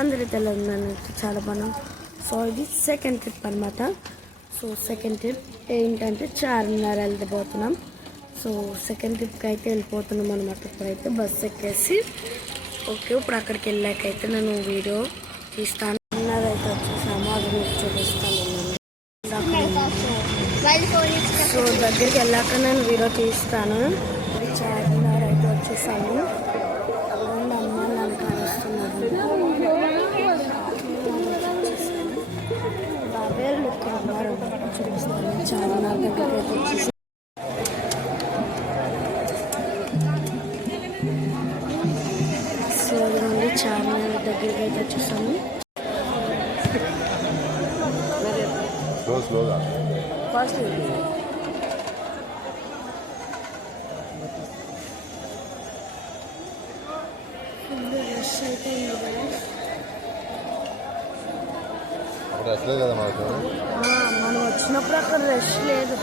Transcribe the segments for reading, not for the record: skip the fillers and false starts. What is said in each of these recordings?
అందరి తెలంగాణ చాలా బాగా. సో ఇది సెకండ్ ట్రిప్ అనమాట. సో సెకండ్ ట్రిప్ ఏంటంటే చార్మినార్ వెళ్ళిపోతున్నాం. సో సెకండ్ ట్రిప్కి అయితే వెళ్ళిపోతున్నాం అనమాట. ఇప్పుడైతే బస్సు ఎక్కేసి ఓకే ఇప్పుడు అక్కడికి వెళ్ళాకైతే నేను వీడియో తీస్తాను. అయితే వచ్చేసాము, అది మీకు చూపిస్తాను. సో దగ్గరికి వెళ్ళాక నేను వీడియో తీస్తాను. చార్మినార్ అయితే వచ్చేసాను. అమ్మ నన్ను కానిస్తున్నాను. బాబాయ్ లుక్ అమ్మారు చూపిస్తాను. చార్మినార్ దగ్గరికి అయితే వచ్చేసి సో ఇదిగోండి చార్మినార్ దగ్గరికి అయితే వచ్చేసాము. ఫస్ట్ రష్ అయితే మనం వచ్చినప్పుడు అక్కడ రష్ లేదు.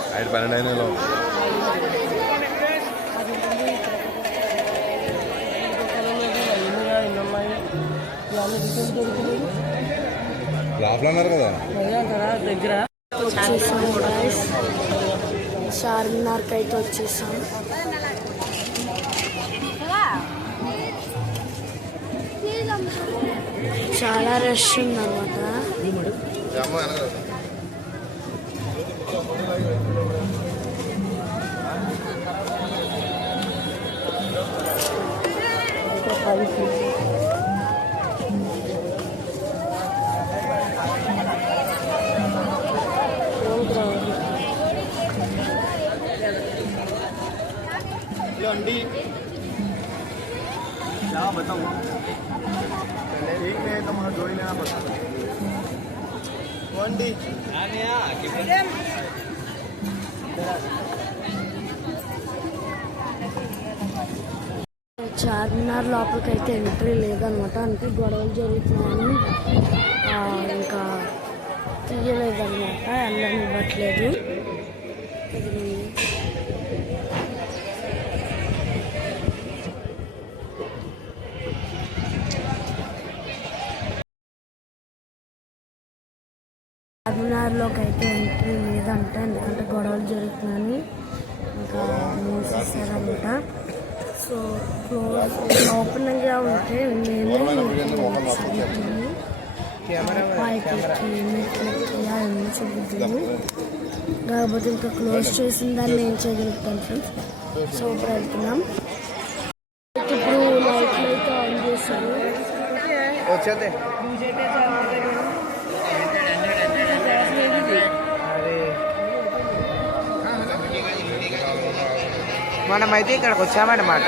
దగ్గర చార్మినార్కి అయితే వచ్చేసాం. చాలా రష్ ఉందన్నమాట. क्या बताऊँ एक में तो वहाँ जोड़ी लेना पड़ता है। చార్మినార్ లోపలికి అయితే ఎంట్రీ లేదనమాట. అంటే గొడవలు జరుగుతున్నాయని ఇంకా తీయలేదన్నమాట, వెళ్ళనివ్వట్లేదు. చార్మినార్లోకి అయితే ఎంట్రీ లేదంట, ఎందుకంటే గొడవలు జరుగుతున్నాయని ఇంకా మూసేసారనమాట. సో క్లోజ్ ఓపెన్గా ఉంటే నేను అన్నీ చూపిద్దాము. కాకపోతే ఇంకా క్లోజ్ చేసిన దాన్ని ఏం చేయగలుగుతాను ఫ్రెండ్స్. సో ఇప్పుడు వెళ్తున్నాం. ఇప్పుడు లైట్లు అయితే ఆన్ చేశారు. మనమైతే ఇక్కడికి వచ్చామన్నమాట.